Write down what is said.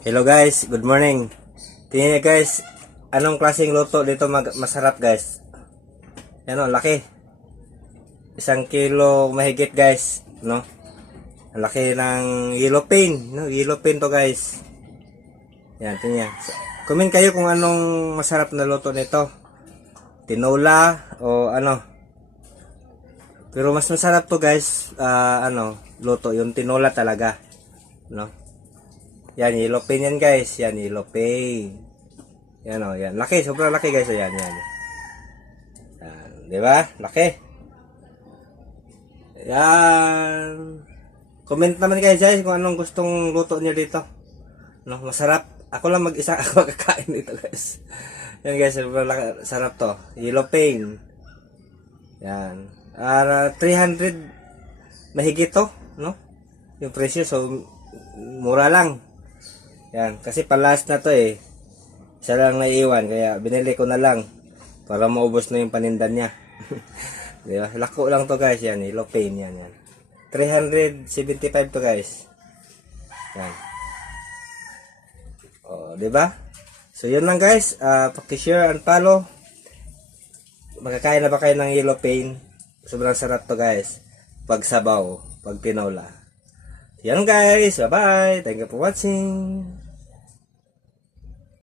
Hello guys, good morning. Tingnan niyo guys, anong klaseng luto dito masarap guys. Yan o, laki. 1 kilo mahigit guys, no? Ang laki ng yellow pain, no? Yellow pain to guys. Yan, tingnan. Comment kayo kung anong masarap na luto nito. Tinola o ano. Pero mas masarap to guys, luto yung tinola talaga, no? Yan, yellow pain yan guys. Yan, yellow pain. Yan o, yan. Laki, sobrang laki guys. Yan, yan. Yan, di ba? Laki. Yan. Comment naman guys kung anong gustong luto niyo dito. No, masarap. Ako lang mag-isa ako kakain dito guys. Yan guys, sobrang laki. Sarap to. Yellow pain. Yan. 300 mahigit to, no? Yung presyo, so mura lang. Yan, kasi palas na to eh. Isa lang naiiwan, kaya binili ko na lang para maubos na yung panindan niya. Diba? Lako lang to guys, yan, yellow pain yan, yan. 375 to guys. Yan. Oh, diba? So yun lang guys, paki-share and follow. Makakain na ba kayo ng yellow pain? Sobrang sarap to guys. Pag sabaw, pag tinola. Yan guys, bye bye. Thank you for watching.